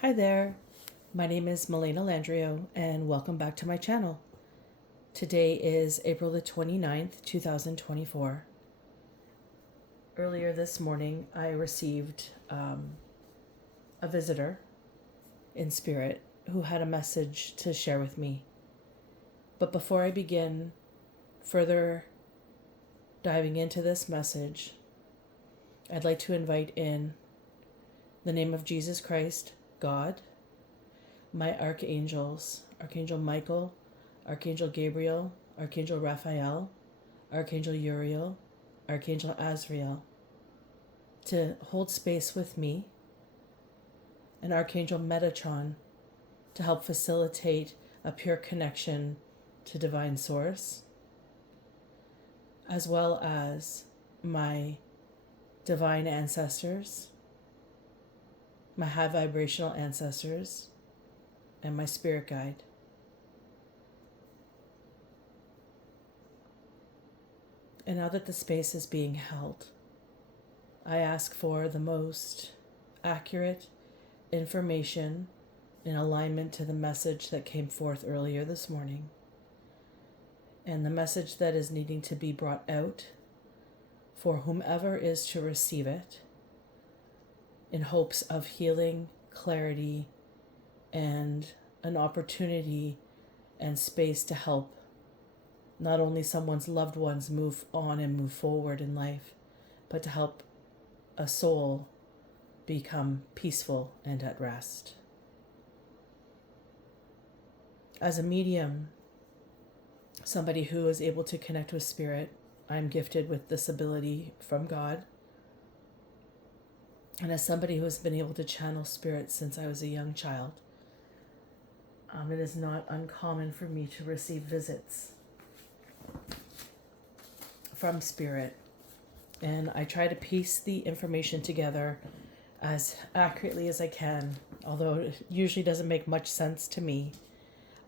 Hi there, my name is Melena Landrio and welcome back to my channel. Today is April the 29th, 2024. Earlier this morning I received a visitor in spirit who had a message to share with me. But before I begin further diving into this message, I'd like to invite in the name of Jesus Christ, God, my archangels, Archangel Michael, Archangel Gabriel, Archangel Raphael, Archangel Uriel, Archangel Azrael, to hold space with me, and Archangel Metatron to help facilitate a pure connection to Divine Source, as well as my divine ancestors, my high vibrational ancestors, and my spirit guide. And now that the space is being held, I ask for the most accurate information in alignment to the message that came forth earlier this morning, and the message that is needing to be brought out for whomever is to receive it, in hopes of healing, clarity, and an opportunity and space to help not only someone's loved ones move on and move forward in life, but to help a soul become peaceful and at rest. As a medium, somebody who is able to connect with spirit, I'm gifted with this ability from God. And as somebody who has been able to channel spirit since I was a young child, it is not uncommon for me to receive visits from spirit. And I try to piece the information together as accurately as I can, although it usually doesn't make much sense to me.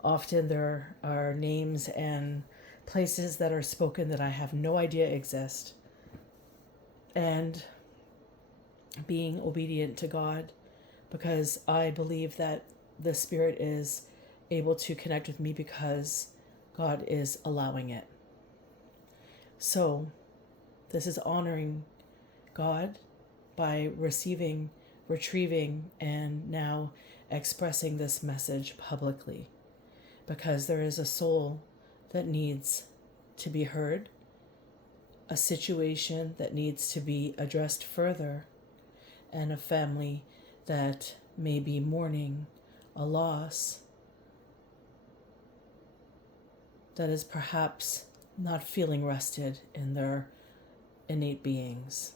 Often there are names and places that are spoken that I have no idea exist. And being obedient to God, because I believe that the spirit is able to connect with me because God is allowing it. So this is honoring God by receiving, retrieving, and now expressing this message publicly, because there is a soul that needs to be heard, a situation that needs to be addressed further, and a family that may be mourning a loss that is perhaps not feeling rested in their innate beings.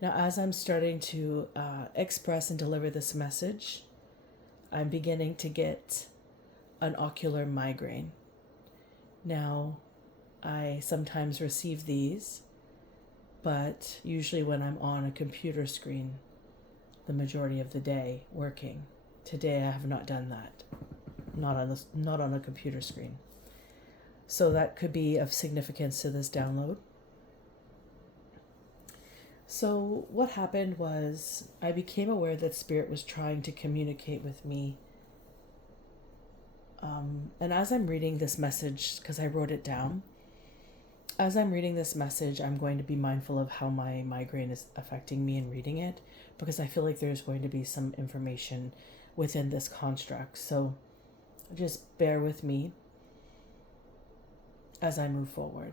Now, as I'm starting to express and deliver this message, I'm beginning to get an ocular migraine. Now, I sometimes receive these, but usually when I'm on a computer screen the majority of the day working. Today I have not done that. Not on a computer screen. So that could be of significance to this download. So what happened was I became aware that Spirit was trying to communicate with me. And as I'm reading this message, because I wrote it down, as I'm reading this message, I'm going to be mindful of how my migraine is affecting me in reading it, because I feel like there's going to be some information within this construct. So just bear with me as I move forward.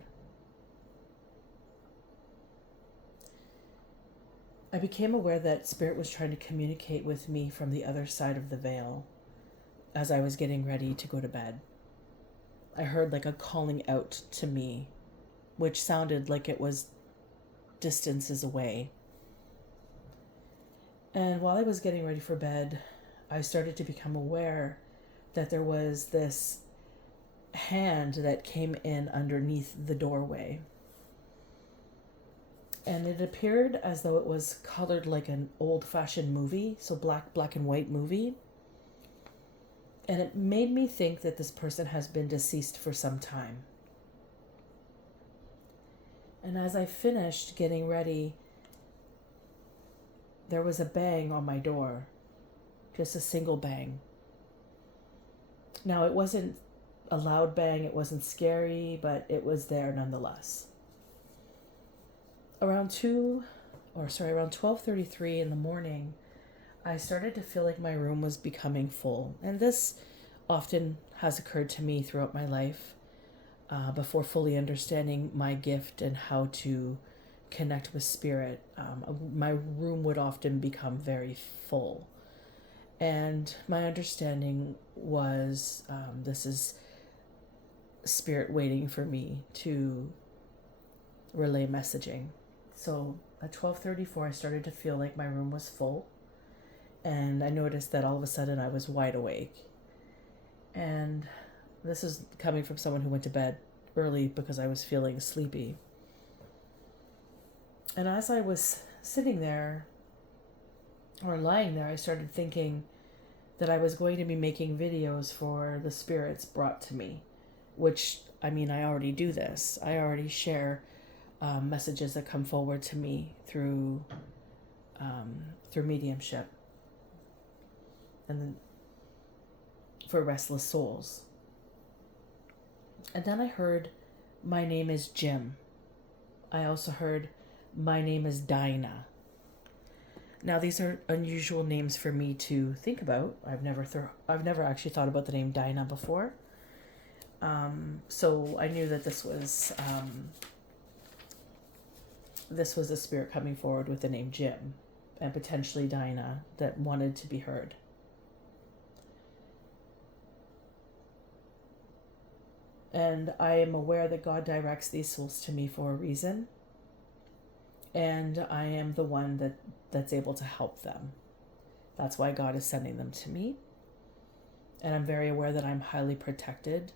I became aware that Spirit was trying to communicate with me from the other side of the veil as I was getting ready to go to bed. I heard like a calling out to me, which sounded like it was distances away. And while I was getting ready for bed, I started to become aware that there was this hand that came in underneath the doorway. And it appeared as though it was colored like an old-fashioned movie, so black and white movie. And it made me think that this person has been deceased for some time. And as I finished getting ready, there was a bang on my door. just a single bang. Now, it wasn't a loud bang, it wasn't scary, but it was there nonetheless. Around 12:33 in the morning, I started to feel like my room was becoming full. And this often has occurred to me throughout my life, before fully understanding my gift and how to connect with spirit. My room would often become very full. And my understanding was, this is spirit waiting for me to relay messaging. So at 12:34, I started to feel like my room was full. And I noticed that all of a sudden I was wide awake. And this is coming from someone who went to bed early because I was feeling sleepy. And as I was sitting there or lying there, I started thinking that I was going to be making videos for the spirits brought to me, which, I mean, I already do this. I already share messages that come forward to me through mediumship, and then for restless souls. And then I heard, my name is Jim. I also heard, my name is Dinah. Now, these are unusual names for me to think about. I've never actually thought about the name Dinah before. So I knew that this was a spirit coming forward with the name Jim, and potentially Dinah, that wanted to be heard. And I am aware that God directs these souls to me for a reason. And I am the one that's able to help them. That's why God is sending them to me. And I'm very aware that I'm highly protected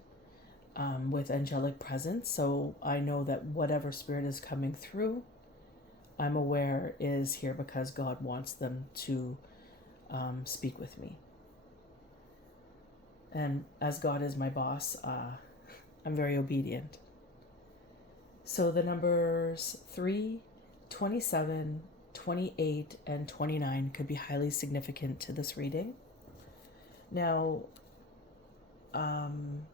with angelic presence. So I know that whatever spirit is coming through, I'm aware is here because God wants them to speak with me. And as God is my boss, I'm very obedient. So the numbers 3, 27, 28, and 29 could be highly significant to this reading. Now, on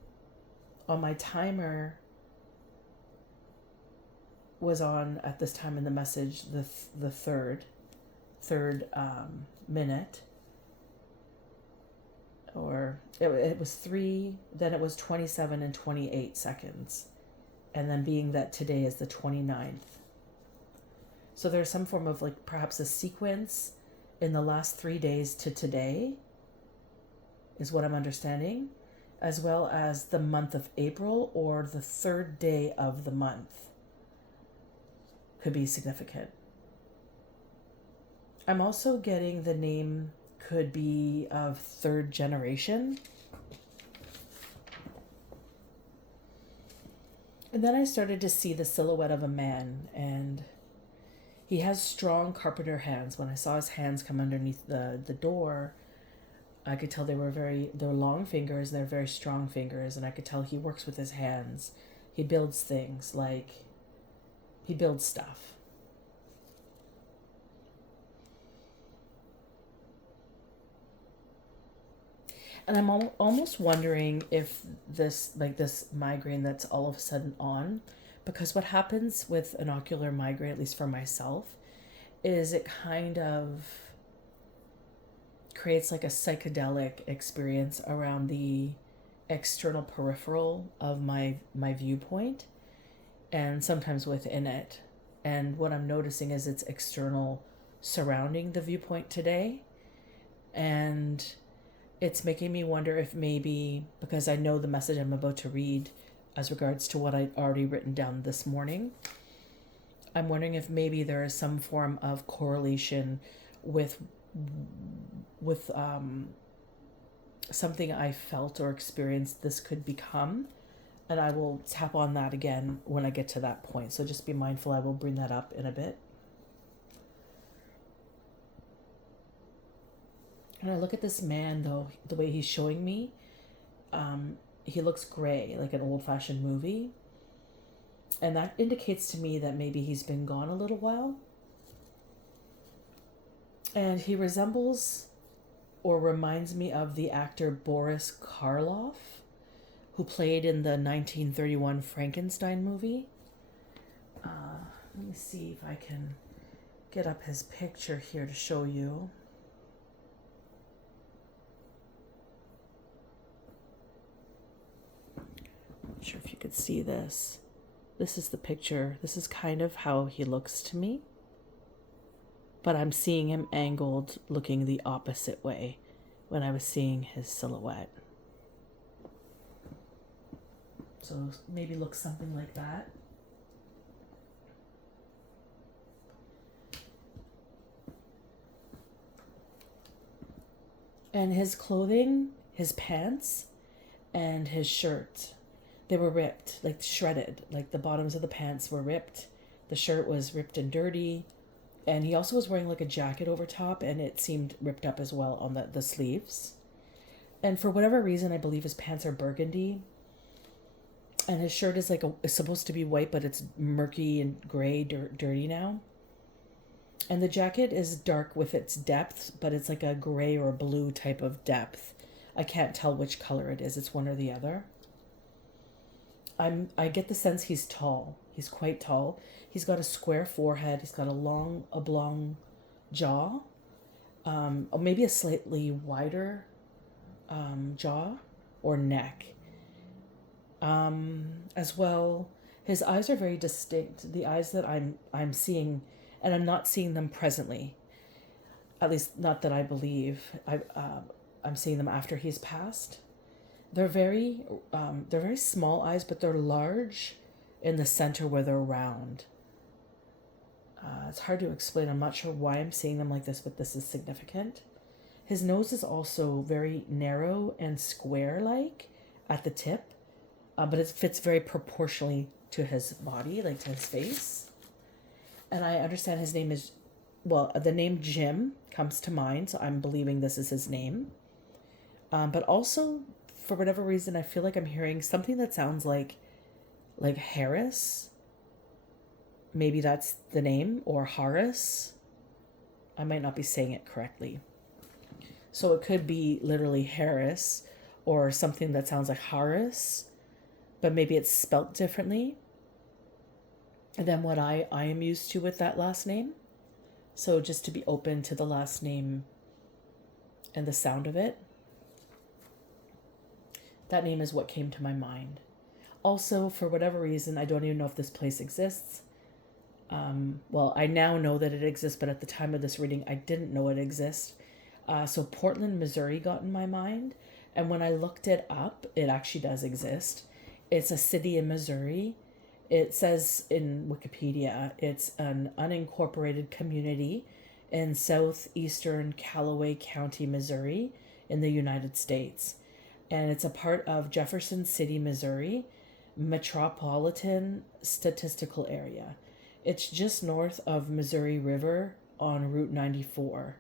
my timer was on at this time in the message the third minute, or it was 3, then it was 27 and 28 seconds, and then being that today is the 29th. So there's some form of like perhaps a sequence in the last 3 days to today is what I'm understanding, as well as the month of April or the third day of the month could be significant. I'm also getting the name could be of third generation. And then I started to see the silhouette of a man, and he has strong carpenter hands. When I saw his hands come underneath the door, I could tell they're long fingers, and they're very strong fingers, and I could tell he works with his hands. He builds things, like he builds stuff. And I'm almost wondering if this migraine that's all of a sudden on, because what happens with an ocular migraine, at least for myself, is it kind of creates like a psychedelic experience around the external peripheral of my viewpoint, and sometimes within it. And what I'm noticing is it's external surrounding the viewpoint today. And it's making me wonder if maybe, because I know the message I'm about to read as regards to what I'd already written down this morning, I'm wondering if maybe there is some form of correlation with something I felt or experienced this could become. And I will tap on that again when I get to that point. So just be mindful, I will bring that up in a bit. And I look at this man, though, the way he's showing me, he looks gray, like an old-fashioned movie. And that indicates to me that maybe he's been gone a little while. And he resembles or reminds me of the actor Boris Karloff, who played in the 1931 Frankenstein movie. Let me see if I can get up his picture here to show you. Not sure if you could see this. This is the picture. This is kind of how he looks to me. But I'm seeing him angled, looking the opposite way when I was seeing his silhouette. So maybe looks something like that. And his clothing, his pants, and his shirt, they were ripped, like shredded. Like the bottoms of the pants were ripped. The shirt was ripped and dirty. And he also was wearing like a jacket over top, and it seemed ripped up as well on the sleeves. And for whatever reason, I believe his pants are burgundy. And his shirt is is supposed to be white, but it's murky and gray, dirty now. And the jacket is dark with its depth, but it's like a gray or a blue type of depth. I can't tell which color it is. It's one or the other. I get the sense he's tall. He's quite tall. He's got a square forehead. He's got a long oblong jaw. Or maybe a slightly wider jaw or neck. As well, his eyes are very distinct. The eyes that I'm seeing, and I'm not seeing them presently. At least not that I believe. I'm seeing them after he's passed. They're very small eyes, but they're large in the center where they're round. It's hard to explain. I'm not sure why I'm seeing them like this, but this is significant. His nose is also very narrow and square-like at the tip, but it fits very proportionally to his body, like to his face. And I understand his name is, the name Jim comes to mind, so I'm believing this is his name. But also, for whatever reason, I feel like I'm hearing something that sounds like Harris. Maybe that's the name, or Harris. I might not be saying it correctly. So it could be literally Harris, or something that sounds like Harris, but maybe it's spelt differently than what I am used to with that last name. So just to be open to the last name and the sound of it. That name is what came to my mind. Also, for whatever reason, I don't even know if this place exists. I now know that it exists, but at the time of this reading, I didn't know it exists. So Portland, Missouri got in my mind. And when I looked it up, it actually does exist. It's a city in Missouri. It says in Wikipedia, it's an unincorporated community in southeastern Callaway County, Missouri, in the United States. And it's a part of Jefferson City, Missouri, Metropolitan Statistical Area. It's just north of Missouri River on Route 94.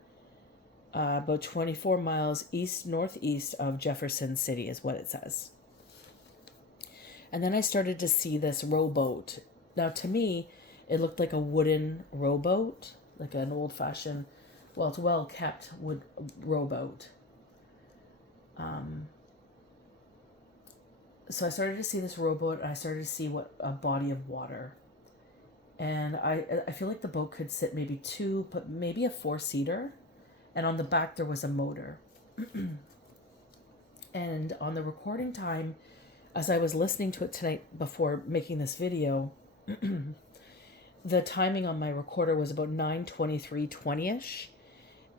About 24 miles east-northeast of Jefferson City is what it says. And then I started to see this rowboat. Now, to me, it looked like a wooden rowboat, like an old-fashioned, it's well-kept wood rowboat. So I started to see this rowboat, and I started to see a body of water. And I feel like the boat could sit maybe two, but maybe a four-seater. And on the back, there was a motor. And on the recording time, as I was listening to it tonight before making this video, the timing on my recorder was about 9:23:20ish.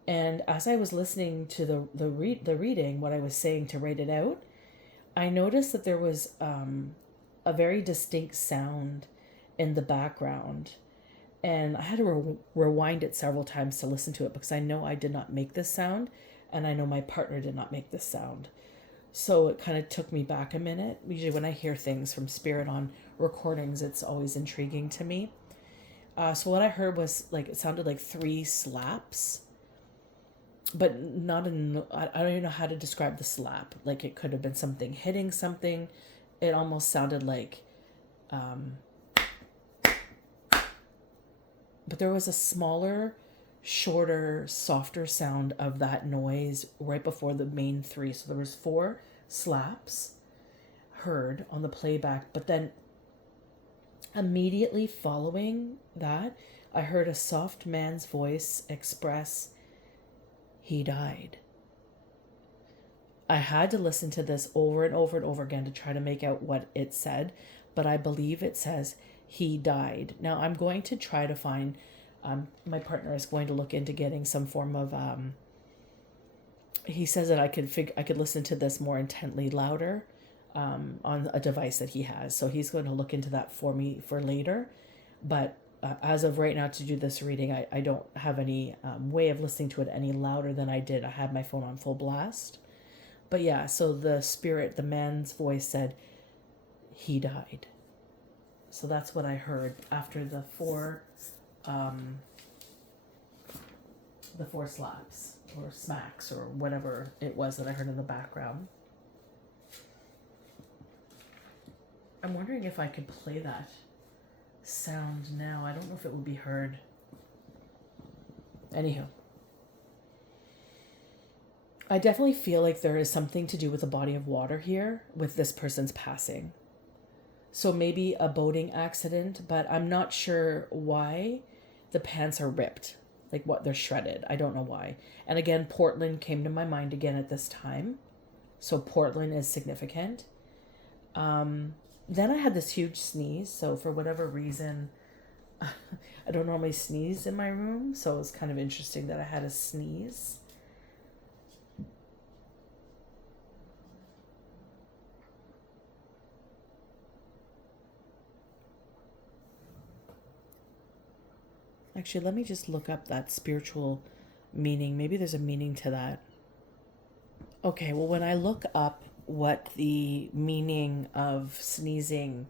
And as I was listening to the reading, what I was saying to write it out, I noticed that there was a very distinct sound in the background. And I had to rewind it several times to listen to it because I know I did not make this sound, and I know my partner did not make this sound. So it kind of took me back a minute. Usually when I hear things from Spirit on recordings, it's always intriguing to me. So what I heard was it sounded like 3 slaps, but not I don't even know how to describe the slap. It could have been something hitting something. It almost sounded like, but there was a smaller, shorter, softer sound of that noise right before the main three. So there was 4 slaps heard on the playback, but then immediately following that, I heard a soft man's voice express, "He died." I had to listen to this over and over and over again to try to make out what it said, but I believe it says, "He died." Now I'm going to try to find, my partner is going to look into getting some form of, he says that I could listen to this more intently louder, on a device that he has. So he's going to look into that for me for later. But as of right now, to do this reading, I don't have any way of listening to it any louder than I did. I had my phone on full blast. But yeah, so the man's voice said, "He died." So that's what I heard after the four slaps or smacks or whatever it was that I heard in the background. I'm wondering if I could play that sound now. I don't know if it would be heard. Anywho, I definitely feel like there is something to do with the body of water here with this person's passing. So maybe a boating accident, but I'm not sure why the pants are ripped. Like what, they're shredded. I don't know why. And again, Portland came to my mind again at this time. So Portland is significant. Then I had this huge sneeze. So for whatever reason, I don't normally sneeze in my room. So it was kind of interesting that I had a sneeze. Actually, let me just look up that spiritual meaning. Maybe there's a meaning to that. Okay, well, when I look up what the meaning of sneezing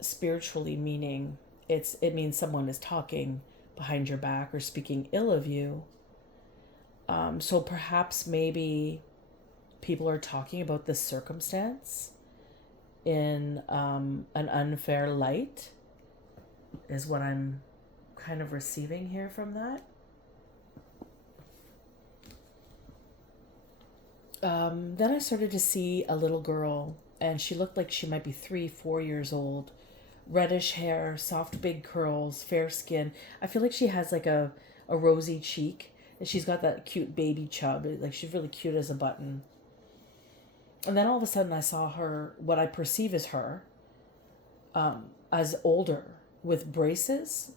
spiritually meaning, it means someone is talking behind your back or speaking ill of you. So perhaps maybe people are talking about this circumstance in an unfair light is what I'm kind of receiving here from that. Then I started to see a little girl, and she looked like she might be 3-4 years old. Reddish hair, soft big curls, fair skin. I feel like she has like a rosy cheek, and she's got that cute baby chub. Like she's really cute as a button. And then all of a sudden I saw her, what I perceive as her, as older with braces.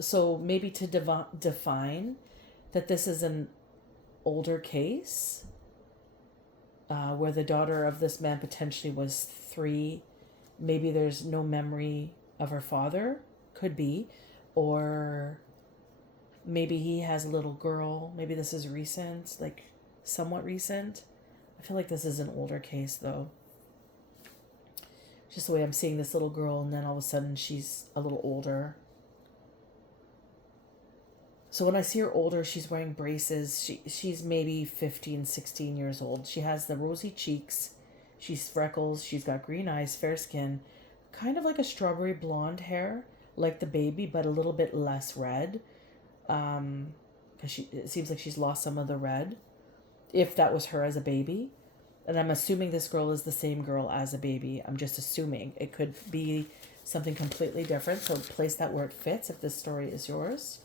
So maybe to define that this is an older case, where the daughter of this man potentially was 3. Maybe there's no memory of her father, could be, or maybe he has a little girl. Maybe this is recent, like somewhat recent. I feel like this is an older case though. Just the way I'm seeing this little girl, and then all of a sudden she's a little older. So when I see her older, she's wearing braces. She's maybe 15, 16 years old. She has the rosy cheeks. She's freckles. She's got green eyes, fair skin, kind of like a strawberry blonde hair, like the baby, but a little bit less red. Because it seems like she's lost some of the red, if that was her as a baby. And I'm assuming this girl is the same girl as a baby. I'm just assuming. It could be something completely different. So place that where it fits if this story is yours.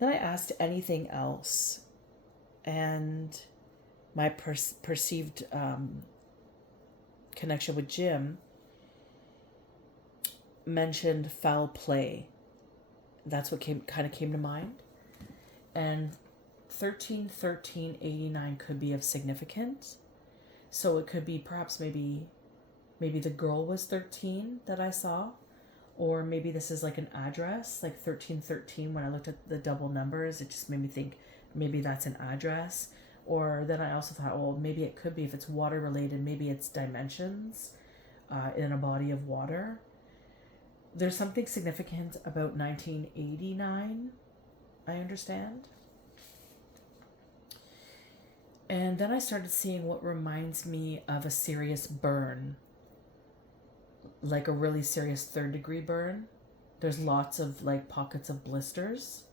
Then I asked anything else, and my perceived connection with Jim mentioned foul play. That's what came to mind. And 131389 could be of significance. So it could be perhaps maybe the girl was 13 that I saw. Or maybe this is like an address, like 1313. When I looked at the double numbers, it just made me think maybe that's an address. Or then I also thought, well, maybe it could be, if it's water related, maybe it's dimensions in a body of water. There's something significant about 1989, I understand. And then I started seeing what reminds me of a serious burn. Like a really serious 3rd-degree burn. There's lots of like pockets of blisters.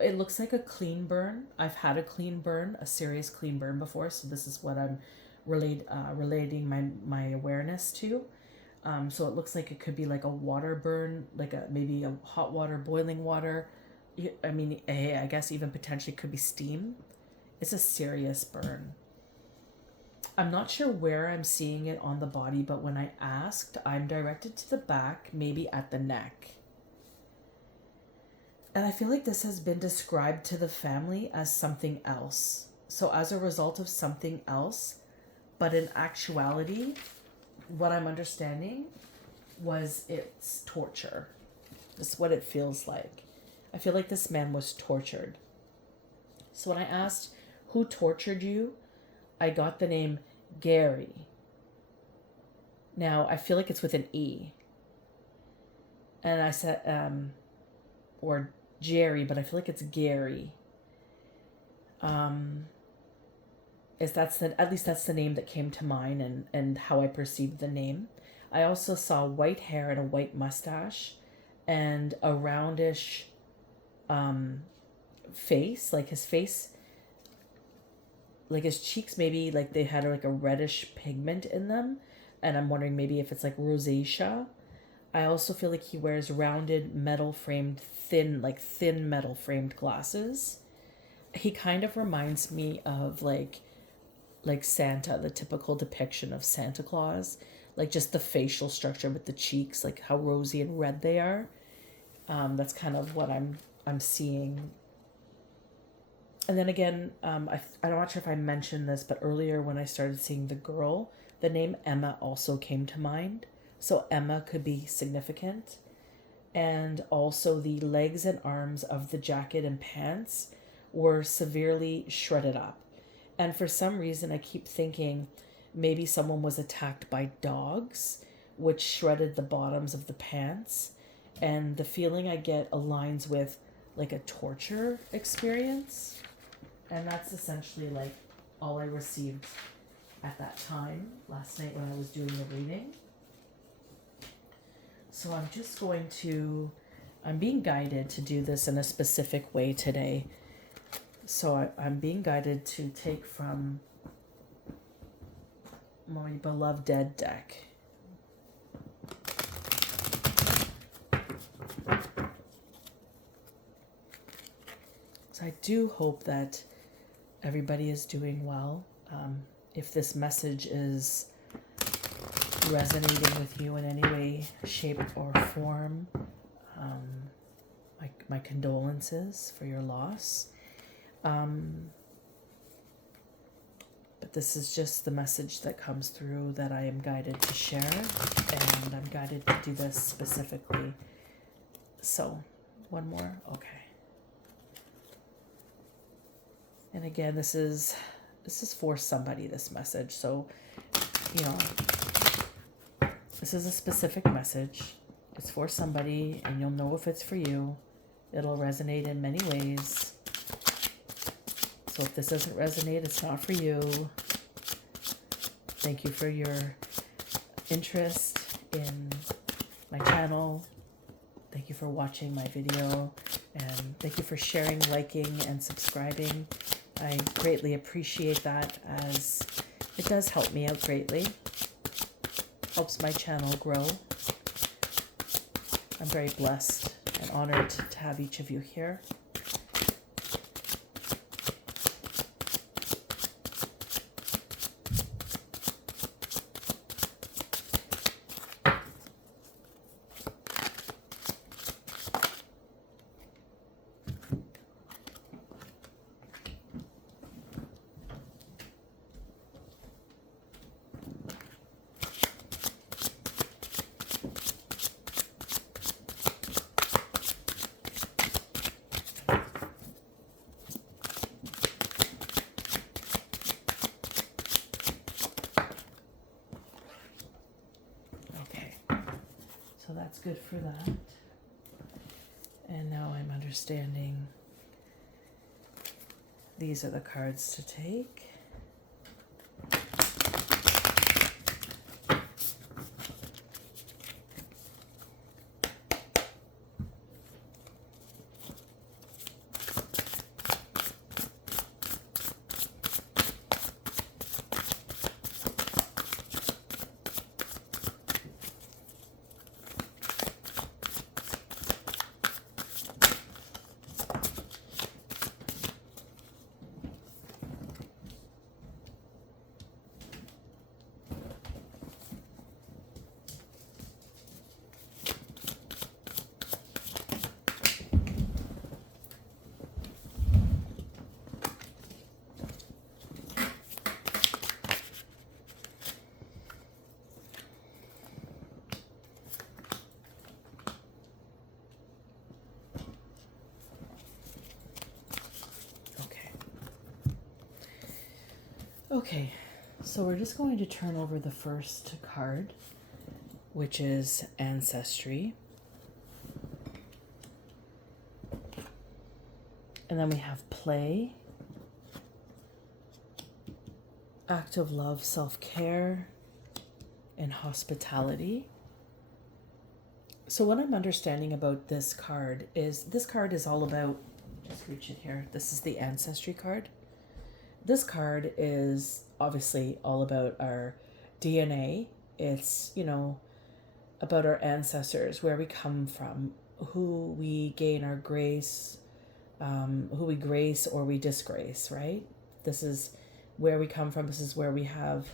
it looks like a clean burn. I've had a clean burn, a serious clean burn before, so this is what I'm relating my awareness to. So it looks like it could be like a water burn, like maybe a hot water, boiling water. I mean, I guess even potentially could be steam. It's a serious burn. I'm not sure where I'm seeing it on the body, but when I asked, I'm directed to the back, maybe at the neck. And I feel like this has been described to the family as something else. So as a result of something else, but in actuality, what I'm understanding was it's torture. That's what it feels like. I feel like this man was tortured. So when I asked, who tortured you? I got the name Gary. Now, I feel like it's with an E. And I said, or Jerry, but I feel like it's Gary. At least that's the name that came to mind and how I perceived the name. I also saw white hair and a white mustache and a roundish face, like his face, like his cheeks, maybe like they had like a reddish pigment in them. And I'm wondering maybe if it's like rosacea. I also feel like he wears rounded metal framed thin metal framed glasses. He kind of reminds me of like Santa, the typical depiction of Santa Claus, like just the facial structure with the cheeks, like how rosy and red they are. That's kind of what I'm seeing. And then again, I'm not sure if I mentioned this, but earlier when I started seeing the girl, the name Emma also came to mind. So Emma could be significant. And also the legs and arms of the jacket and pants were severely shredded up. And for some reason, I keep thinking maybe someone was attacked by dogs, which shredded the bottoms of the pants. And the feeling I get aligns with like a torture experience. And that's essentially like all I received at that time last night when I was doing the reading. So I'm being guided to do this in a specific way today. So I'm being guided to take from my beloved dead deck. So I do hope that everybody is doing well. If this message is resonating with you in any way, shape, or form, my condolences for your loss. But this is just the message that comes through that I am guided to share, and I'm guided to do this specifically. So, one more? Okay. And again, this is for somebody, this message. So, this is a specific message. It's for somebody, and you'll know if it's for you. It'll resonate in many ways. So if this doesn't resonate, it's not for you. Thank you for your interest in my channel. Thank you for watching my video. And thank you for sharing, liking, and subscribing. I greatly appreciate that, as it does help me out greatly. Helps my channel grow. I'm very blessed and honored to have each of you here. So that's good for that. And now I'm understanding these are the cards to take. Okay, so we're just going to turn over the first card, which is Ancestry. And then we have Play, Act of Love, Self-Care, and Hospitality. So what I'm understanding about this card is all about, just reach it here, this is the Ancestry card. This card is obviously all about our DNA. It's, about our ancestors, where we come from, who we gain our grace, who we grace or we disgrace, right? This is where we come from. This is where we have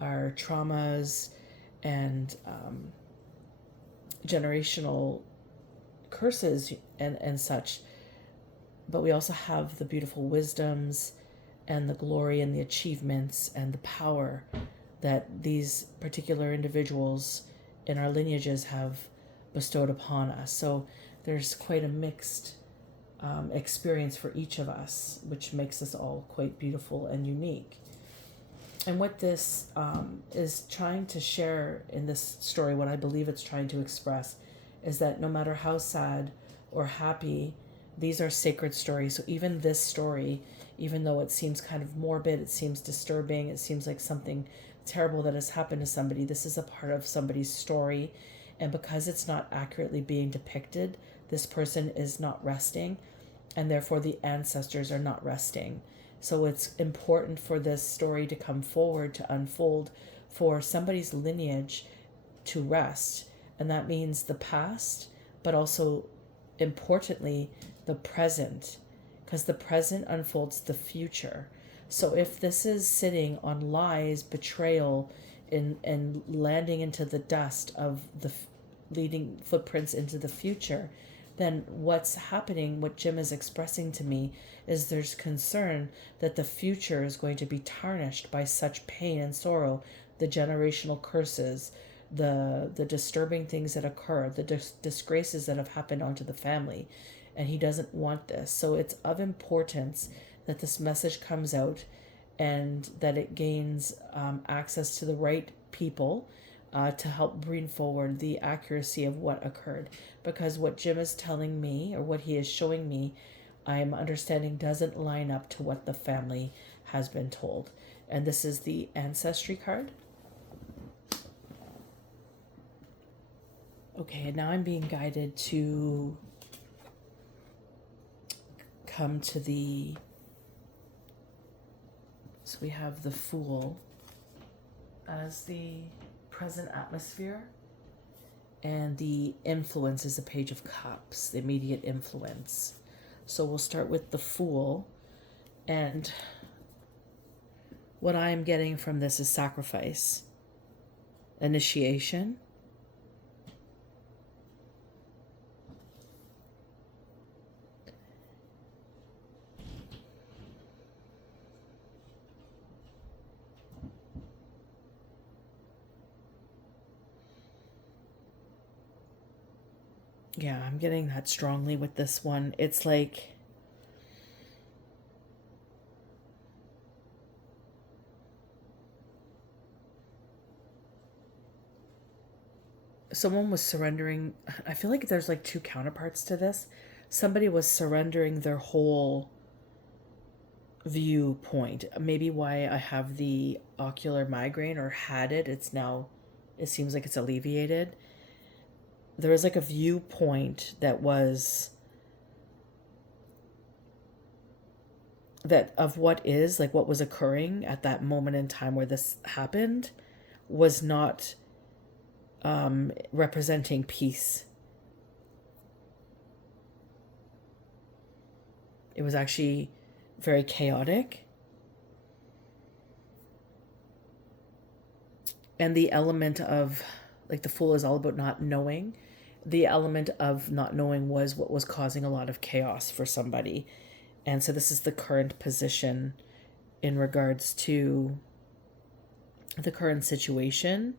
our traumas and generational curses and such. But we also have the beautiful wisdoms and the glory and the achievements and the power that these particular individuals in our lineages have bestowed upon us. So there's quite a mixed experience for each of us, which makes us all quite beautiful and unique. And what this is trying to share in this story, what I believe it's trying to express, is that no matter how sad or happy, these are sacred stories. So even this story, even though it seems kind of morbid, it seems disturbing, it seems like something terrible that has happened to somebody, this is a part of somebody's story. And because it's not accurately being depicted, this person is not resting, and therefore the ancestors are not resting. So it's important for this story to come forward, to unfold, for somebody's lineage to rest. And that means the past, but also importantly, the present, because the present unfolds the future. So if this is sitting on lies, betrayal, and landing into the dust of the leading footprints into the future, then what's happening, what Jim is expressing to me, is there's concern that the future is going to be tarnished by such pain and sorrow, the generational curses, the disturbing things that occur, the disgraces that have happened onto the family. And he doesn't want this. So it's of importance that this message comes out and that it gains access to the right people to help bring forward the accuracy of what occurred. Because what Jim is telling me, or what he is showing me, I'm understanding doesn't line up to what the family has been told. And this is the Ancestry card. Okay, and now I'm being guided to come to the, so we have the Fool as the present atmosphere, and the influence is the Page of Cups, the immediate influence. So we'll start with the Fool, and what I'm getting from this is sacrifice, initiation, yeah, I'm getting that strongly with this one. It's like someone was surrendering. I feel like there's like two counterparts to this. Somebody was surrendering their whole viewpoint. Maybe why I have the ocular migraine, or had it. It's now, it seems like it's alleviated. There was like a viewpoint that was that of what is, like what was occurring at that moment in time where this happened, was not representing peace. It was actually very chaotic. And the element of, like, the Fool is all about not knowing. The element of not knowing was what was causing a lot of chaos for somebody. And so this is the current position in regards to the current situation.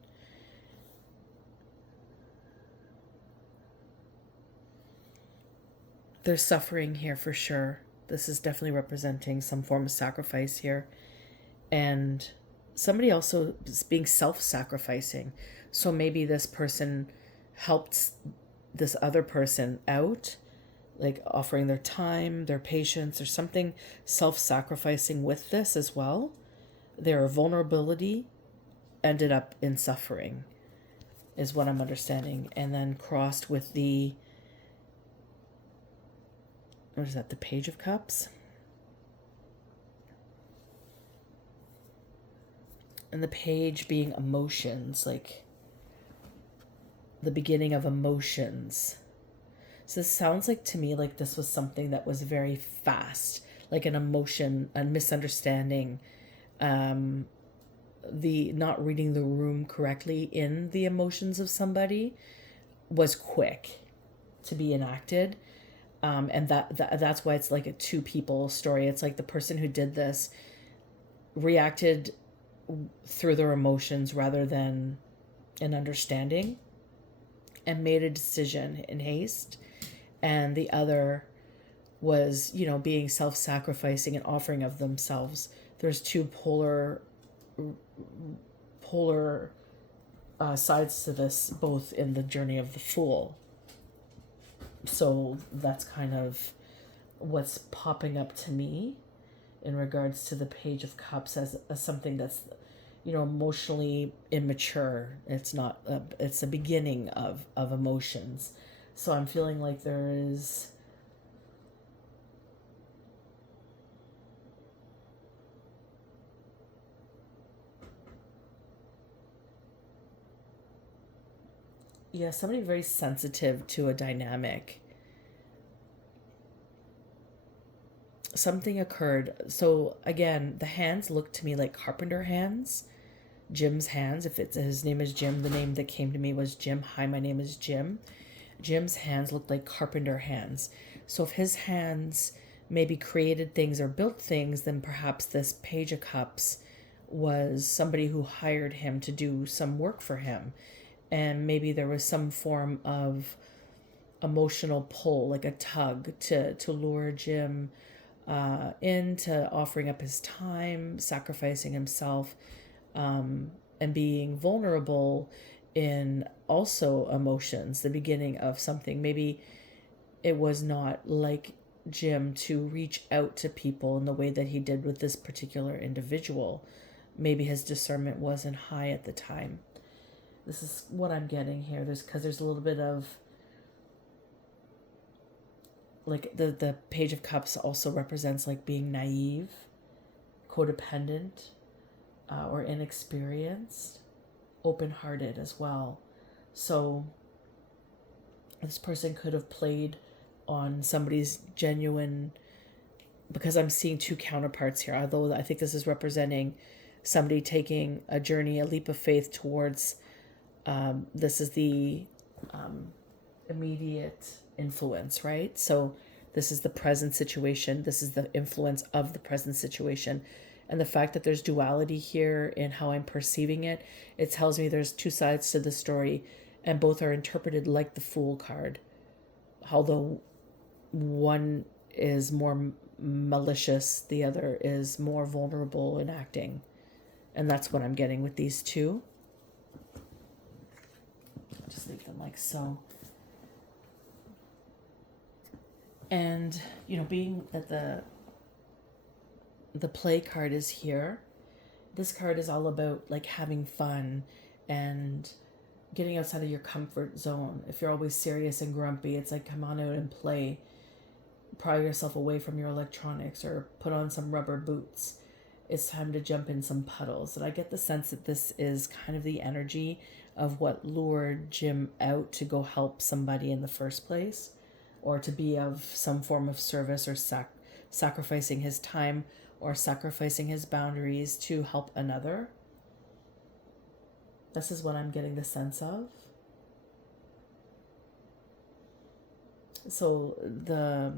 There's suffering here for sure. This is definitely representing some form of sacrifice here. And somebody also is being self-sacrificing. So maybe this person helped this other person out, like offering their time, their patience, or something, self-sacrificing with this as well. Their vulnerability ended up in suffering, is what I'm understanding. And then crossed with the, what is that, the Page of Cups? And the page being emotions, like the beginning of emotions. So this sounds like to me like this was something that was very fast, like an emotion, a misunderstanding, the not reading the room correctly in the emotions of somebody was quick to be enacted. And that's why it's like a two people story. It's like the person who did this reacted through their emotions rather than an understanding, and made a decision in haste. And the other was, being self-sacrificing and offering of themselves. There's two polar sides to this, both in the journey of the Fool. So that's kind of what's popping up to me in regards to the Page of Cups as something that's, emotionally immature. It's not, it's the beginning of emotions. So I'm feeling like there is, somebody very sensitive to a dynamic. Something occurred. So again, the hands look to me like carpenter hands, Jim's hands. If it's his name is Jim, the name that came to me was Jim. Hi, my name is Jim. Jim's hands looked like carpenter hands. So if his hands maybe created things or built things, then perhaps this Page of Cups was somebody who hired him to do some work for him. And maybe there was some form of emotional pull, like a tug to lure Jim into offering up his time, sacrificing himself, and being vulnerable in also emotions, the beginning of something. Maybe it was not like Jim to reach out to people in the way that he did with this particular individual. Maybe his discernment wasn't high at the time. This is what I'm getting here. There's a little bit of, like, the Page of Cups also represents like being naive, codependent, or inexperienced, open-hearted as well. So this person could have played on somebody's genuine, because I'm seeing two counterparts here, although I think this is representing somebody taking a journey, a leap of faith towards, this is the immediate influence, right? So this is the present situation. This is the influence of the present situation. And the fact that there's duality here in how I'm perceiving it, it tells me there's two sides to the story, and both are interpreted like the Fool card. Although one is more malicious, the other is more vulnerable in acting. And that's what I'm getting with these two. I'll just leave them like so. And, being that the play card is here, this card is all about like having fun and getting outside of your comfort zone. If you're always serious and grumpy, it's like, come on out and play. Pry yourself away from your electronics or put on some rubber boots. It's time to jump in some puddles. And I get the sense that this is kind of the energy of what lured Jim out to go help somebody in the first place, or to be of some form of service, or sacrificing his time or sacrificing his boundaries to help another. This is what I'm getting the sense of. So the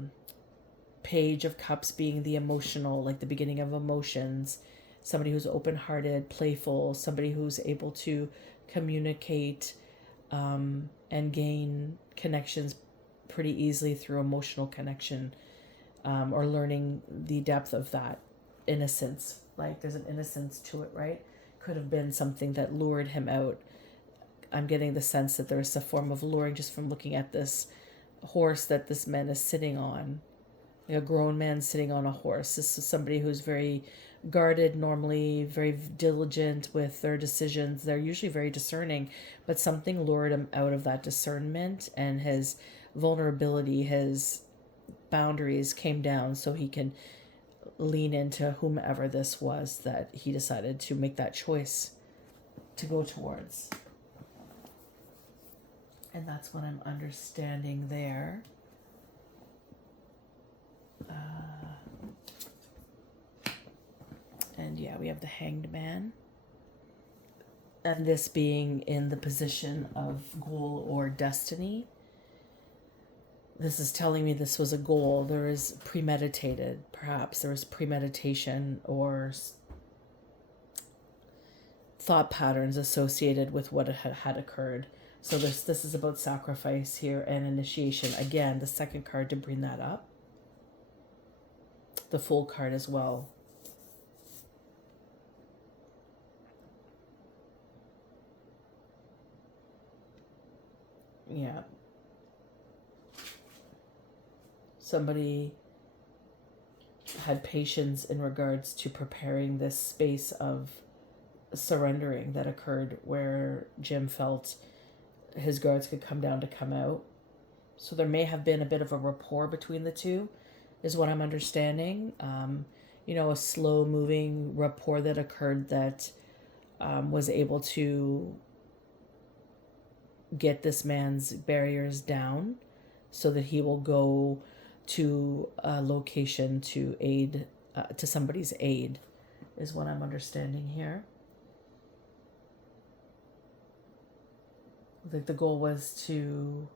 Page of Cups being the emotional, like the beginning of emotions, somebody who's open-hearted, playful, somebody who's able to communicate and gain connections pretty easily through emotional connection, or learning the depth of that innocence like there's an innocence to it, right? Could have been something that lured him out. I'm getting the sense that there's a form of luring just from looking at this horse that this man is sitting on. Like a grown man sitting on a horse. This is somebody who's very guarded, normally very diligent with their decisions. They're usually very discerning, but something lured him out of that discernment, and his vulnerability, his boundaries came down so he can lean into whomever this was that he decided to make that choice to go towards. And that's what I'm understanding there. And yeah, we have the Hanged Man. And this being in the position of goal or destiny. This is telling me this was a goal. There is premeditated, perhaps. There was premeditation or thought patterns associated with what had occurred. So this is about sacrifice here and initiation. Again, the second card to bring that up. The Fool card as well. Yeah. Somebody had patience in regards to preparing this space of surrendering that occurred where Jim felt his guards could come down to come out. So there may have been a bit of a rapport between the two, is what I'm understanding. A slow moving rapport that occurred that was able to get this man's barriers down so that he will go to a location to aid, to somebody's aid, is what I'm understanding here. I think the goal was to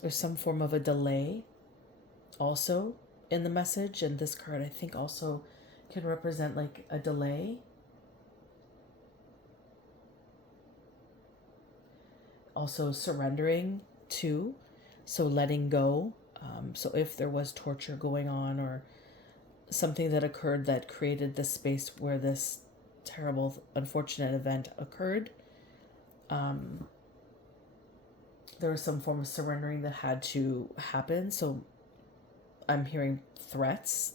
there's some form of a delay also in the message, and this card I think also can represent like a delay. Also surrendering too, so letting go. So if there was torture going on or something that occurred that created this space where this terrible, unfortunate event occurred, there was some form of surrendering that had to happen. So I'm hearing threats.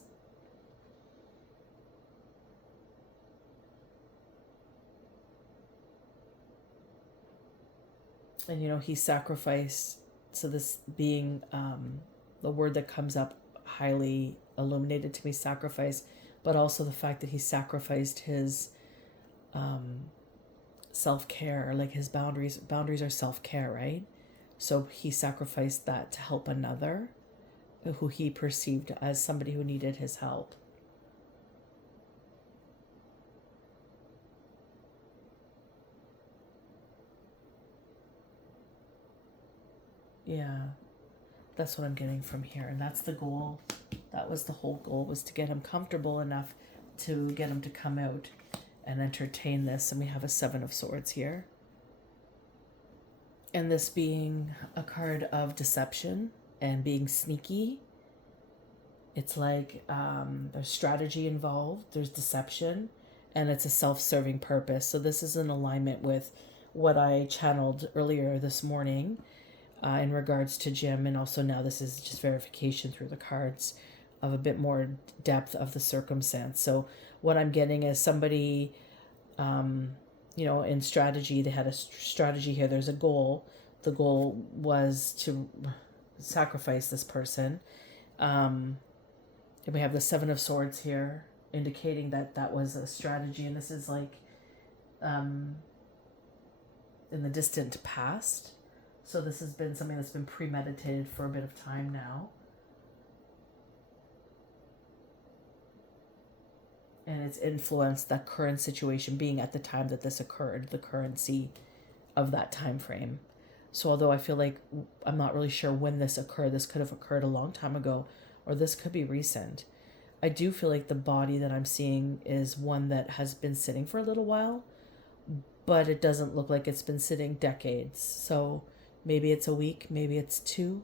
And he sacrificed, so this being the word that comes up highly illuminated to me, sacrifice, but also the fact that he sacrificed his self-care, like his boundaries are self-care, right? So he sacrificed that to help another who he perceived as somebody who needed his help. Yeah, that's what I'm getting from here. And that's the goal. That was the whole goal, was to get him comfortable enough to get him to come out and entertain this. And we have a Seven of Swords here. And this being a card of deception and being sneaky. It's like there's strategy involved, there's deception, and it's a self-serving purpose. So this is in alignment with what I channeled earlier this morning in regards to Jim, and also now this is just verification through the cards of a bit more depth of the circumstance. So what I'm getting is somebody, in strategy, they had a strategy here. There's a goal. The goal was to sacrifice this person. And we have the Seven of Swords here, indicating that that was a strategy. And this is like in the distant past. So this has been something that's been premeditated for a bit of time now. And it's influenced that current situation being at the time that this occurred, the currency of that time frame. So although I feel like I'm not really sure when this occurred, this could have occurred a long time ago, or this could be recent. I do feel like the body that I'm seeing is one that has been sitting for a little while, but it doesn't look like it's been sitting decades. So maybe it's a week, maybe it's two,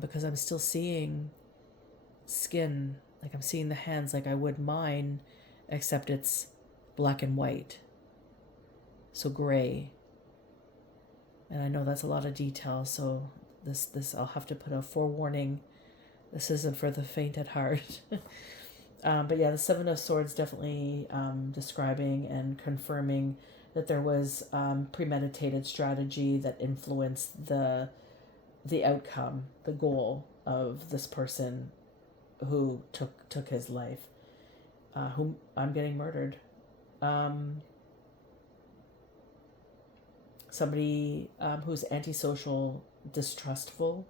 because I'm still seeing skin, like I'm seeing the hands like I would mine, except it's black and white, so gray. And I know that's a lot of detail, so this I'll have to put a forewarning. This isn't for the faint at heart. But yeah, the Seven of Swords definitely describing and confirming that there was premeditated strategy that influenced the outcome, the goal of this person who took his life, whom I'm getting murdered. Somebody who's antisocial, distrustful,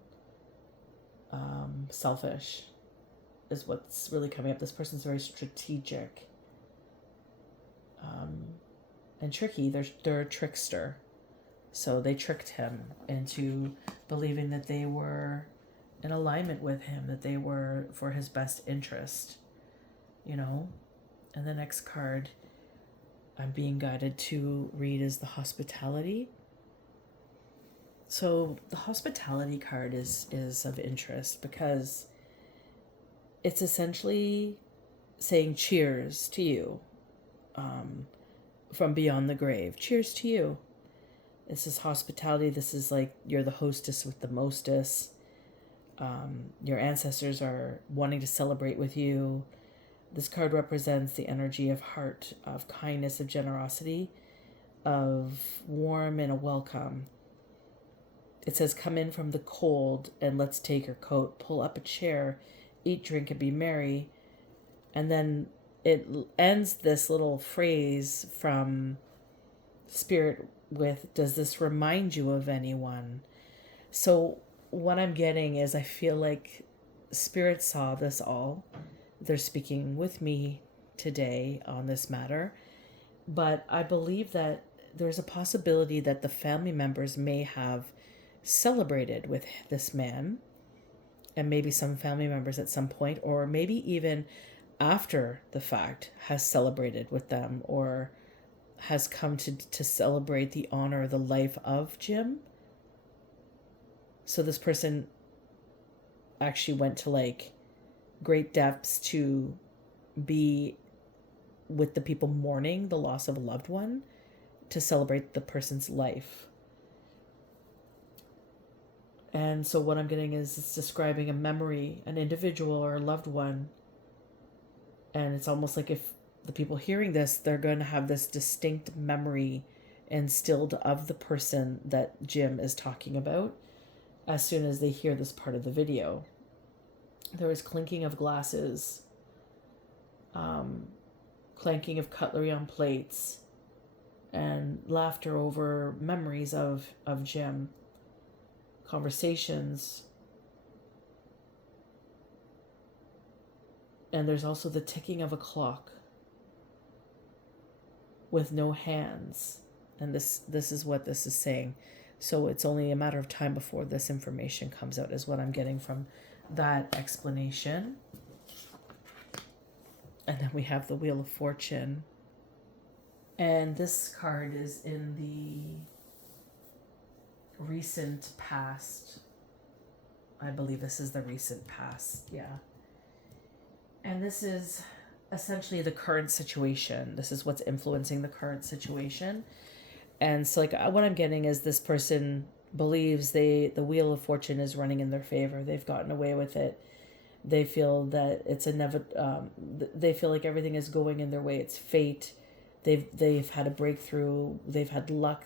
selfish is what's really coming up. This person's very strategic and tricky. They're a trickster. So they tricked him into believing that they were in alignment with him, that they were for his best interest, you know? And the next card I'm being guided to read is the hospitality. So the hospitality card is of interest because it's essentially saying cheers to you from beyond the grave. Cheers to you. This is hospitality. This is like you're the hostess with the mostess. Your ancestors are wanting to celebrate with you. This card represents the energy of heart, of kindness, of generosity, of warm and a welcome. It says, come in from the cold and let's take your coat. Pull up a chair, eat, drink, and be merry. And then it ends this little phrase from Spirit with, does this remind you of anyone? So what I'm getting is I feel like Spirit saw this all. They're speaking with me today on this matter. But I believe that there's a possibility that the family members may have celebrated with this man, and maybe some family members at some point, or maybe even after the fact has celebrated with them or has come to celebrate the honor of the life of Jim. So this person actually went to like great depths to be with the people mourning the loss of a loved one, to celebrate the person's life. And so what I'm getting is it's describing a memory, an individual or a loved one. And it's almost like if the people hearing this, they're going to have this distinct memory instilled of the person that Jim is talking about as soon as they hear this part of the video. There was clinking of glasses, clanking of cutlery on plates, and laughter over memories of Jim. Conversations. And there's also the ticking of a clock with no hands. And this is what this is saying. So it's only a matter of time before this information comes out, is what I'm getting from that explanation. And then we have the Wheel of Fortune. And this card is in the recent past. I believe this is the recent past, yeah. And this is essentially the current situation. This is what's influencing the current situation. And so like what I'm getting is this person believes the Wheel of Fortune is running in their favor. They've gotten away with it. They feel that it's they feel like everything is going in their way. It's fate. They've had a breakthrough. They've had luck.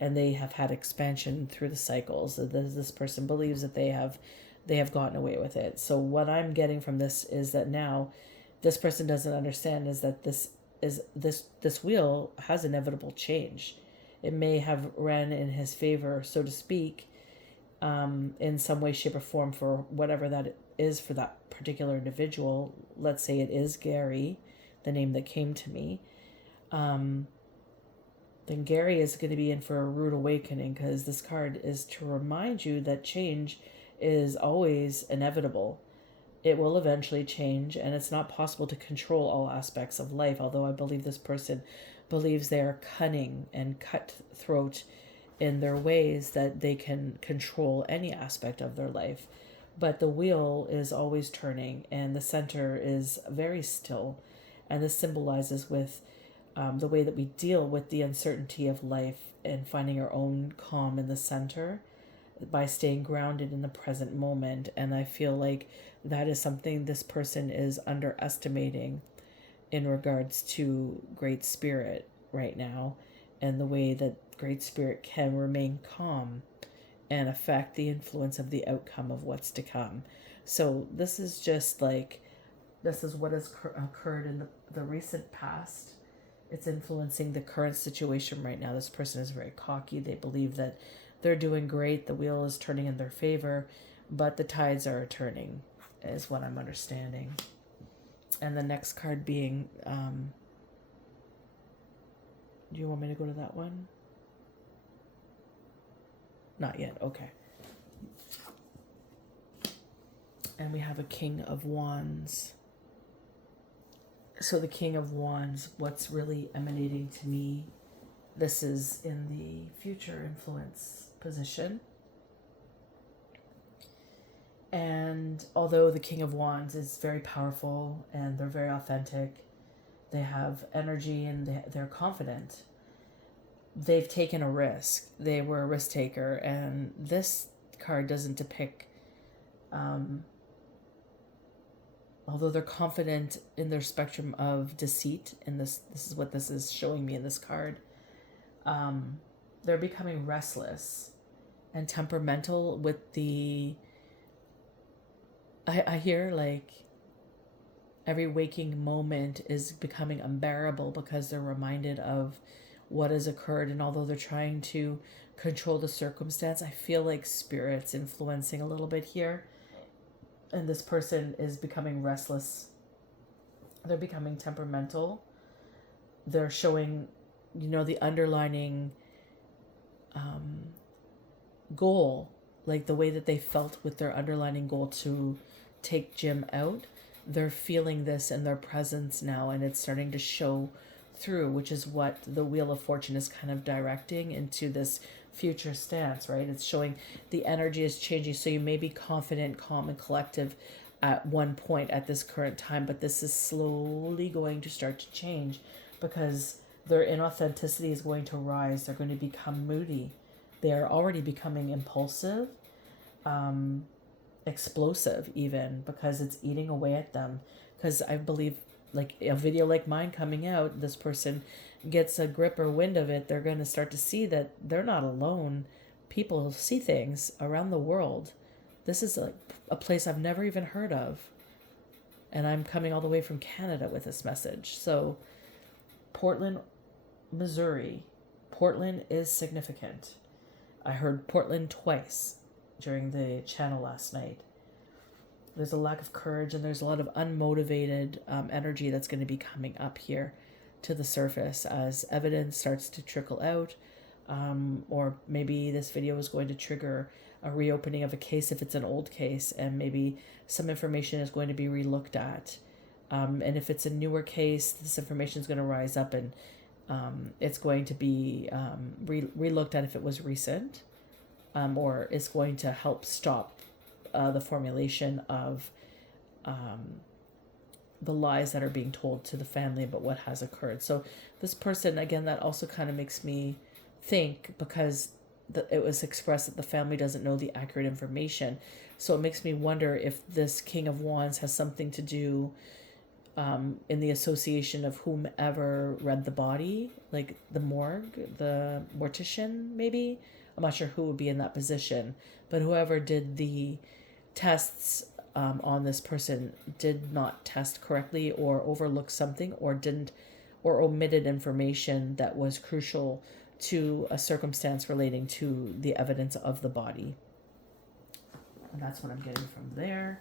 And they have had expansion through the cycles. This person believes that they have gotten away with it. So what I'm getting from this is that now this person doesn't understand is that this wheel has inevitable change. It may have ran in his favor, so to speak, in some way, shape, or form for whatever that is for that particular individual. Let's say it is Gary, the name that came to me. Then Gary is going to be in for a rude awakening, because this card is to remind you that change is always inevitable. It will eventually change, and it's not possible to control all aspects of life, although I believe this person believes they are cunning and cutthroat in their ways that they can control any aspect of their life. But the wheel is always turning, and the center is very still. And this symbolizes with the way that we deal with the uncertainty of life and finding our own calm in the center by staying grounded in the present moment. And I feel like that is something this person is underestimating in regards to Great Spirit right now, and the way that Great Spirit can remain calm and affect the influence of the outcome of what's to come. So this is just like, this is what has occurred in the recent past. It's influencing the current situation right now. This person is very cocky. They believe that they're doing great. The wheel is turning in their favor, but the tides are turning, is what I'm understanding. And the next card being, do you want me to go to that one? Not yet. Okay. And we have a King of Wands. So the King of Wands, what's really emanating to me, this is in the future influence position. And although the King of Wands is very powerful and they're very authentic, they have energy and they're confident, they've taken a risk. They were a risk taker, and this card doesn't depict, although they're confident in their spectrum of deceit, and this is what this is showing me in this card, they're becoming restless and temperamental with the, I hear like every waking moment is becoming unbearable because they're reminded of what has occurred. And although they're trying to control the circumstance, I feel like Spirit's influencing a little bit here. And this person is becoming restless. They're becoming temperamental. They're showing, the underlining goal, like the way that they felt with their underlining goal to take Jim out. They're feeling this in their presence now, and it's starting to show through, which is what the Wheel of Fortune is kind of directing into this future stance, right? It's showing the energy is changing. So you may be confident, calm, and collective at one point at this current time, but this is slowly going to start to change because their inauthenticity is going to rise. They're going to become moody. They're already becoming impulsive, explosive even, because it's eating away at them. Because I believe, like a video like mine coming out, this person gets a grip or wind of it, they're going to start to see that they're not alone. People see things around the world. This is like a place I've never even heard of. And I'm coming all the way from Canada with this message. So Portland, Missouri. Portland is significant. I heard Portland twice during the channel last night. There's a lack of courage, and there's a lot of unmotivated energy that's going to be coming up here to the surface as evidence starts to trickle out, or maybe this video is going to trigger a reopening of a case if it's an old case, and maybe some information is going to be relooked at. And if it's a newer case, this information is going to rise up, and it's going to be relooked at if it was recent, or it's going to help stop the formulation of the lies that are being told to the family about what has occurred. So this person, again, that also kind of makes me think, because it was expressed that the family doesn't know the accurate information. So it makes me wonder if this King of Wands has something to do in the association of whomever read the body, like the morgue, the mortician, maybe. I'm not sure who would be in that position, but whoever did the tests on this person did not test correctly, or overlooked something, or omitted information that was crucial to a circumstance relating to the evidence of the body. And that's what I'm getting from there.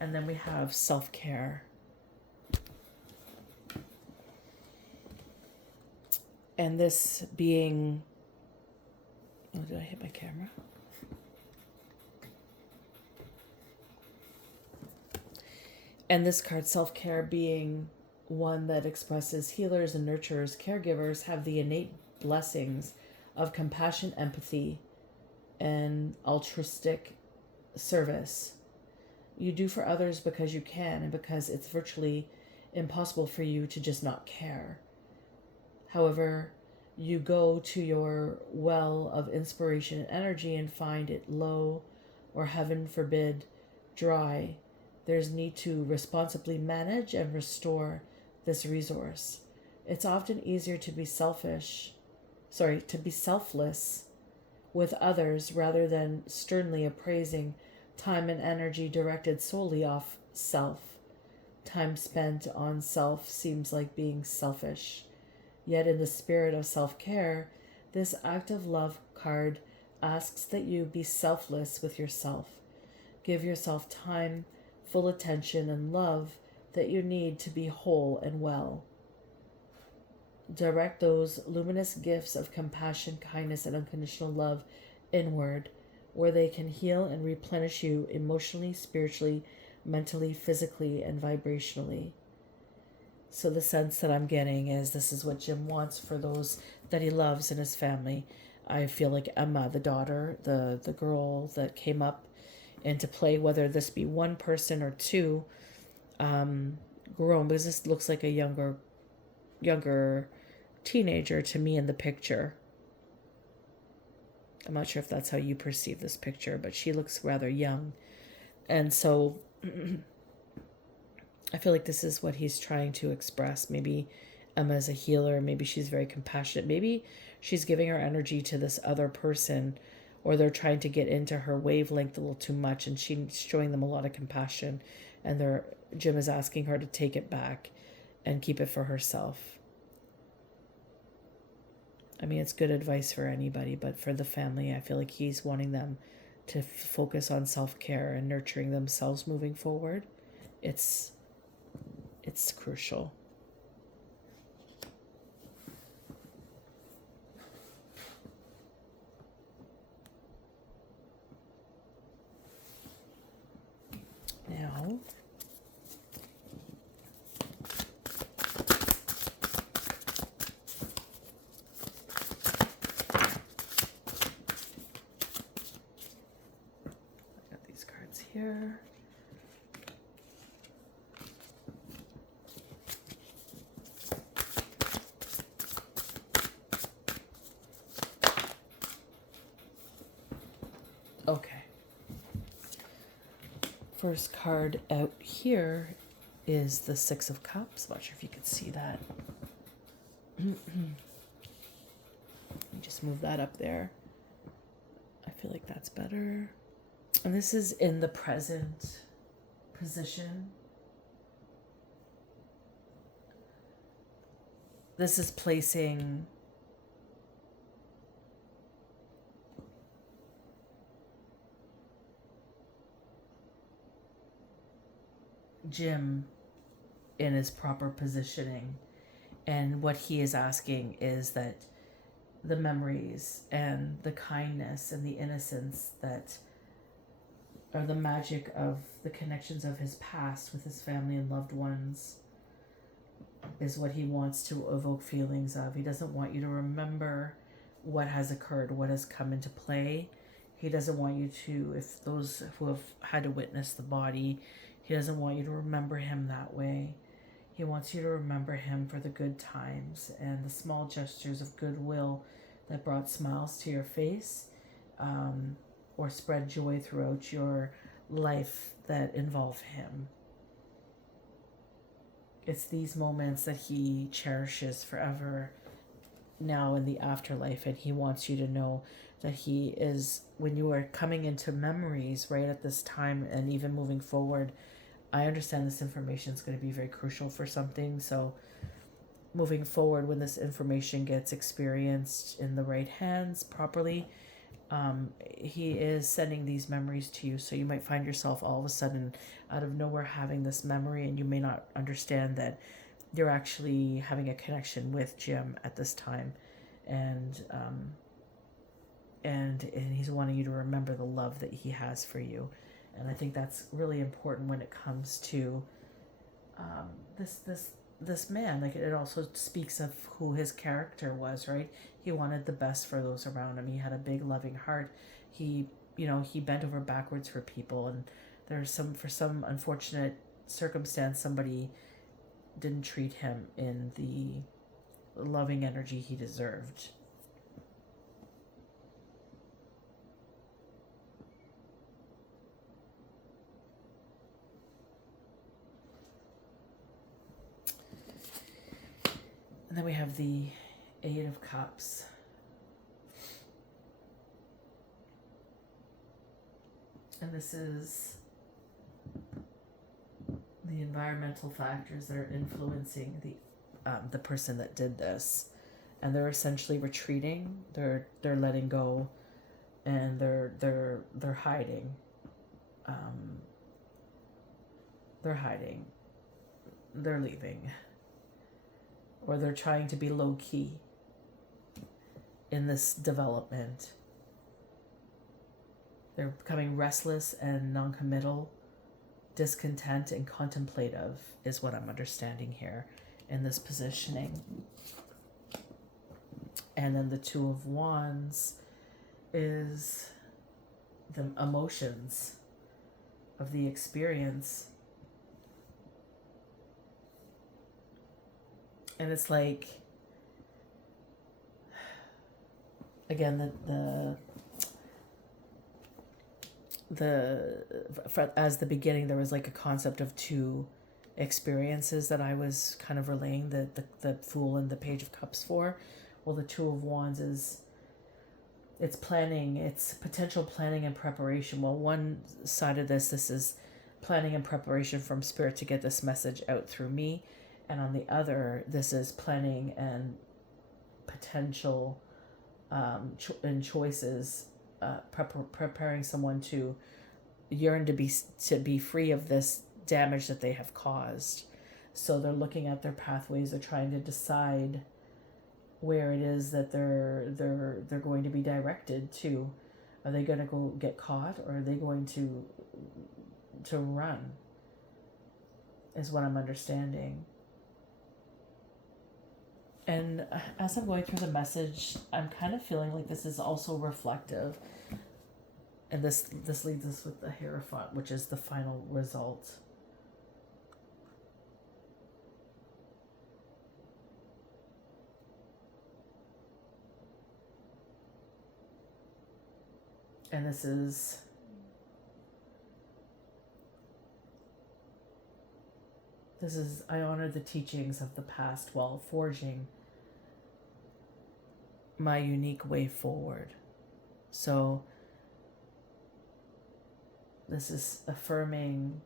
And then we have self-care. And this being, oh, did I hit my camera? And this card, self-care, being one that expresses healers and nurturers, caregivers have the innate blessings of compassion, empathy, and altruistic service. You do for others because you can and because it's virtually impossible for you to just not care. However, you go to your well of inspiration and energy and find it low or, heaven forbid, dry. There's need to responsibly manage and restore this resource. It's often easier to be selfless with others rather than sternly appraising time and energy directed solely off self. Time spent on self seems like being selfish. Yet in the spirit of self-care, this act of love card asks that you be selfless with yourself. Give yourself time, full attention, and love that you need to be whole and well. Direct those luminous gifts of compassion, kindness, and unconditional love inward, where they can heal and replenish you emotionally, spiritually, mentally, physically, and vibrationally. So the sense that I'm getting is this is what Jim wants for those that he loves in his family. I feel like Emma, the daughter, the girl that came up into play, whether this be one person or two, grown, because this looks like a younger teenager to me in the picture. I'm not sure if that's how you perceive this picture, but she looks rather young. And so I feel like this is what he's trying to express. Maybe Emma's a healer. Maybe she's very compassionate. Maybe she's giving her energy to this other person, or they're trying to get into her wavelength a little too much, and she's showing them a lot of compassion. And Jim is asking her to take it back and keep it for herself. I mean, it's good advice for anybody, but for the family, I feel like he's wanting them to focus on self-care and nurturing themselves moving forward. It's crucial. Now, I got these cards here. Okay. First card out here is the Six of Cups. I'm not sure if you can see that. Let me just move that up there. I feel like that's better. And this is in the present position. This is placing Jim in his proper positioning, and what he is asking is that the memories and the kindness and the innocence that are the magic of the connections of his past with his family and loved ones is what he wants to evoke feelings of. He doesn't want you to remember what has occurred, what has come into play. He doesn't want you to, if those who have had to witness the body, he doesn't want you to remember him that way. He wants you to remember him for the good times and the small gestures of goodwill that brought smiles to your face, or spread joy throughout your life that involve him. It's these moments that he cherishes forever now in the afterlife, and he wants you to know that he is, when you are coming into memories right at this time and even moving forward, I understand this information is going to be very crucial for something. So moving forward, when this information gets experienced in the right hands properly, he is sending these memories to you. So you might find yourself all of a sudden out of nowhere having this memory, and you may not understand that you're actually having a connection with Jim at this time. And he's wanting you to remember the love that he has for you. And I think that's really important when it comes to this this man, like it also speaks of who his character was, right? He wanted the best for those around him. He had a big loving heart. He, he bent over backwards for people, and for some unfortunate circumstance, somebody didn't treat him in the loving energy he deserved. And then we have the Eight of Cups. And this is the environmental factors that are influencing the person that did this, and they're essentially retreating. They're letting go, and they're hiding. They're hiding. They're leaving, or they're trying to be low key in this development. They're becoming restless and non-committal. Discontent and contemplative is what I'm understanding here in this positioning. And then the Two of Wands is the emotions of the experience. And it's like, again, as the beginning, there was like a concept of two experiences that I was kind of relaying the Fool and the Page of Cups for. Well, the Two of Wands it's planning, it's potential planning and preparation. Well, one side of this is planning and preparation from Spirit to get this message out through me, and on the other, this is planning and potential choices. Preparing someone to yearn to be free of this damage that they have caused. So they're looking at their pathways. They're trying to decide where it is that they're going to be directed to. Are they going to go get caught, or are they going to run? Is what I'm understanding. And as I'm going through the message, I'm kind of feeling like this is also reflective. And this leads us with the Hierophant, which is the final result. And this is I honor the teachings of the past while forging my unique way forward. So this is affirming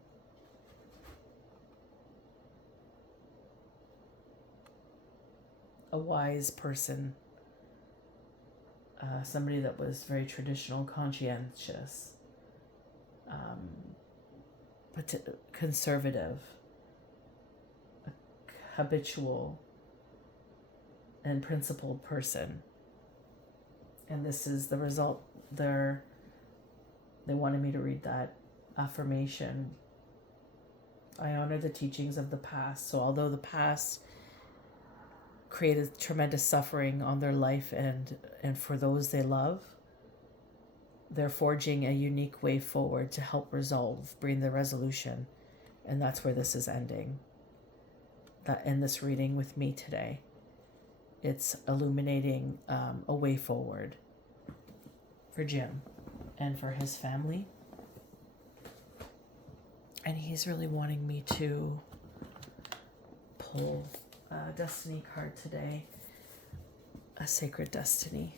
a wise person, somebody that was very traditional, conscientious, conservative, habitual, and principled person. And this is the result. They wanted me to read that affirmation. I honor the teachings of the past. So although the past created tremendous suffering on their life and for those they love, they're forging a unique way forward to help bring the resolution. And that's where this is ending. That in this reading with me today, it's illuminating a way forward for Jim and for his family. And he's really wanting me to pull a destiny card today, a sacred destiny.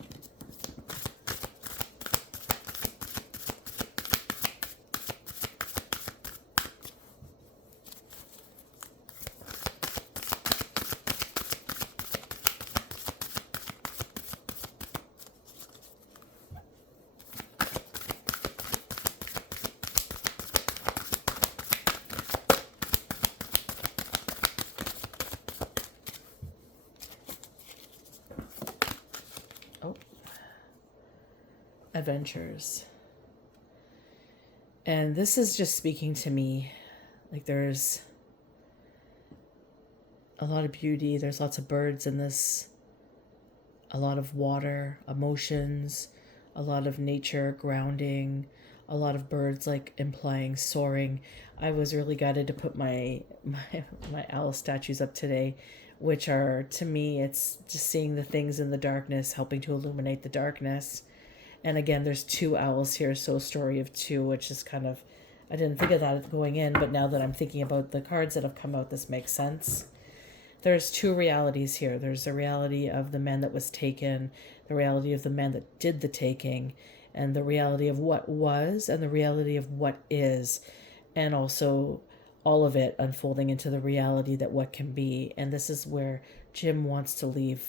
Adventures. And this is just speaking to me like there's a lot of beauty. There's lots of birds in this, a lot of water, emotions, a lot of nature, grounding, a lot of birds, like implying soaring. I was really guided to put my owl statues up today, which are, to me, it's just seeing the things in the darkness, helping to illuminate the darkness. And again, there's two owls here, so a story of two, which is kind of, I didn't think of that going in, but now that I'm thinking about the cards that have come out, this makes sense. There's two realities here. There's the reality of the man that was taken, the reality of the man that did the taking, and the reality of what was, and the reality of what is, and also all of it unfolding into the reality that what can be. And this is where Jim wants to leave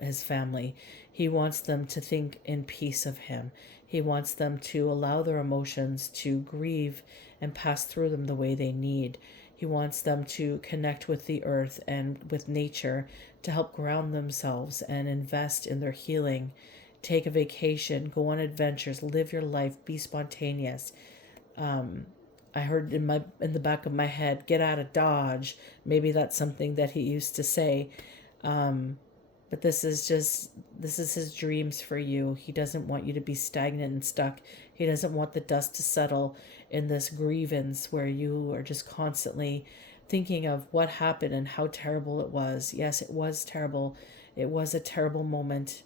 his family. He wants them to think in peace of him. He wants them to allow their emotions to grieve and pass through them the way they need. He wants them to connect with the earth and with nature to help ground themselves and invest in their healing. Take a vacation, go on adventures, live your life, be spontaneous. I heard in the back of my head, get out of Dodge. Maybe that's something that he used to say. But this is his dreams for you. He doesn't want you to be stagnant and stuck. He doesn't want the dust to settle in this grievance where you are just constantly thinking of what happened and how terrible it was. Yes, it was terrible. It was a terrible moment,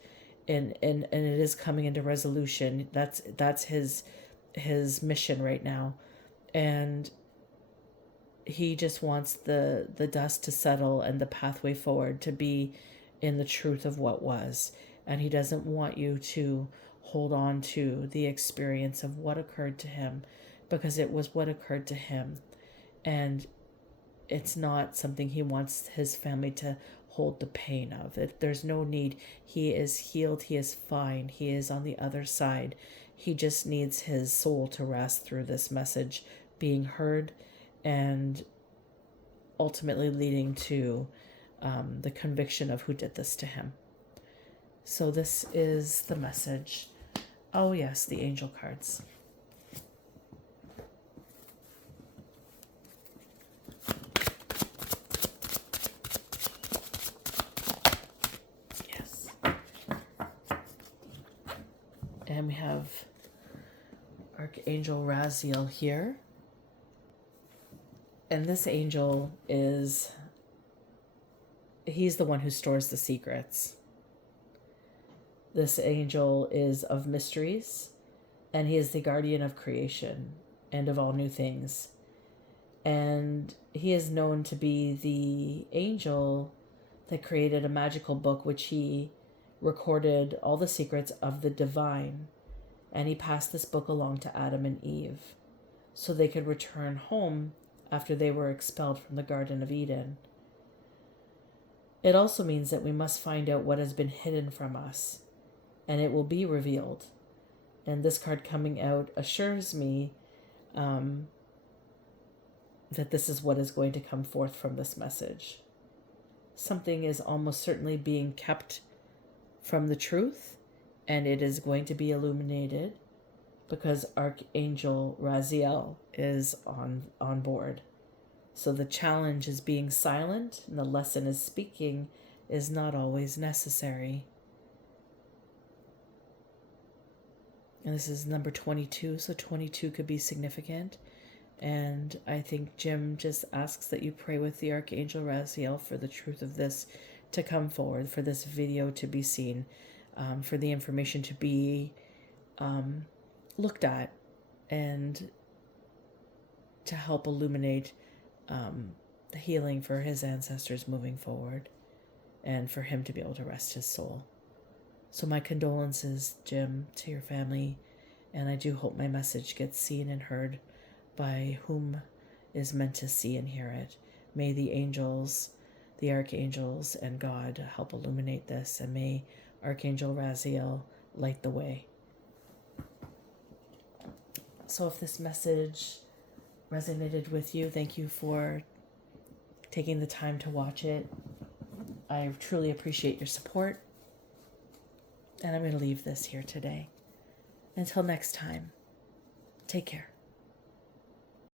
and it is coming into resolution. That's his mission right now. And he just wants the dust to settle and the pathway forward to be in the truth of what was. And he doesn't want you to hold on to the experience of what occurred to him, because it was what occurred to him. And it's not something he wants his family to hold the pain of. There's no need. He is healed. He is fine. He is on the other side. He just needs his soul to rest through this message being heard, and ultimately leading to the conviction of who did this to him. So this is the message. Oh yes, the angel cards. Yes. And we have Archangel Raziel here. And this angel he's the one who stores the secrets. This angel is of mysteries, and he is the guardian of creation and of all new things. And he is known to be the angel that created a magical book which he recorded all the secrets of the divine. And he passed this book along to Adam and Eve so they could return home after they were expelled from the Garden of Eden. It also means that we must find out what has been hidden from us, and it will be revealed. And this card coming out assures me that this is what is going to come forth from this message. Something is almost certainly being kept from the truth, and it is going to be illuminated because Archangel Raziel is on board. So the challenge is being silent, and the lesson is speaking is not always necessary. And this is number 22, so 22 could be significant. And I think Jim just asks that you pray with the Archangel Raziel for the truth of this to come forward, for this video to be seen, for the information to be looked at, and to help illuminate the healing for his ancestors moving forward, and for him to be able to rest his soul. So my condolences, Jim, to your family, and I do hope my message gets seen and heard by whom is meant to see and hear it. May the angels, the archangels, and God help illuminate this, and may Archangel Raziel light the way. So if this message resonated with you, thank you for taking the time to watch it. I truly appreciate your support. And I'm going to leave this here today. Until next time, take care.